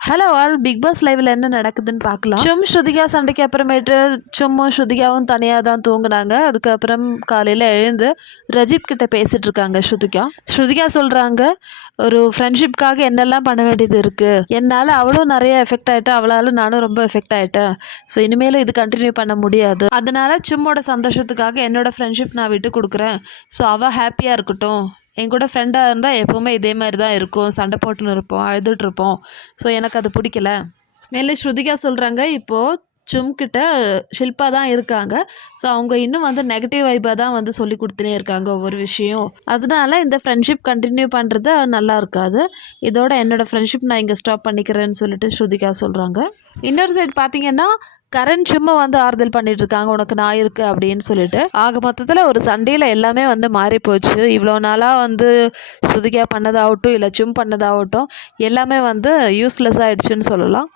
Hello all big pass லைவில் என்ன நடக்குதுன்னு பார்க்கலாம். சும் ஸ்ருதிகா சண்டைக்கு அப்புறமேட்டு சும்மும் ஸ்ருதிகாவும் தனியாக தான் தூங்குனாங்க. அதுக்கப்புறம் காலையில் எழுந்து ரஜித் கிட்ட பேசிட்டு இருக்காங்க ஸ்ருதிகா. ஸ்ருதிகா சொல்கிறாங்க ஒரு ஃப்ரெண்ட்ஷிப்காக என்னெல்லாம் பண்ண வேண்டியது இருக்குது என்னால் அவளும் நிறைய எஃபெக்ட் ஆகிட்டா அவளால் நானும் ரொம்ப எஃபெக்ட் ஆகிட்டேன் ஸோ இனிமேலும் இது கண்டினியூ பண்ண முடியாது. அதனால சும்மோட சந்தோஷத்துக்காக என்னோட ஃப்ரெண்ட்ஷிப் நான் விட்டு கொடுக்குறேன். ஸோ அவள் ஹாப்பியாக இருக்கட்டும். என் கூட ஃப்ரெண்டாக இருந்தால் எப்போவுமே இதே மாதிரி தான் இருக்கும். சண்டை போட்டுன்னு இருப்போம் அழுதுட்டுருப்போம் ஸோ எனக்கு அது பிடிக்கல. மேலே ஸ்ருதிகா சொல்கிறாங்க இப்போது சும்கிட்ட ஷில்பா தான் இருக்காங்க. ஸோ அவங்க இன்னும் வந்து நெகட்டிவ் வைப்பாக தான் வந்து சொல்லி கொடுத்துனே இருக்காங்க ஒவ்வொரு விஷயம். அதனால இந்த ஃப்ரெண்ட்ஷிப் கண்டினியூ பண்ணுறது நல்லா இருக்காது. இதோட என்னோட ஃப்ரெண்ட்ஷிப் நான் இங்கே ஸ்டாப் பண்ணிக்கிறேன்னு சொல்லிட்டு ஸ்ருதிகா சொல்கிறாங்க இன்னொரு சைடு பார்த்தீங்கன்னா கரண் சும்மா வந்து ஆறுதல் பண்ணிட்டு இருக்காங்க உனக்கு நான் இருக்கு அப்படின்னு சொல்லிட்டு. ஆக மொத்தத்தில் ஒரு சண்டையில் எல்லாமே வந்து மாறி போச்சு இவ்வளோ நாளாக வந்து சுதுகியாக பண்ணதாகட்டும் இல்லை சும் பண்ணதாகட்டும் எல்லாமே வந்து யூஸ்லெஸ் ஆகிடுச்சுன்னு சொல்லலாம்.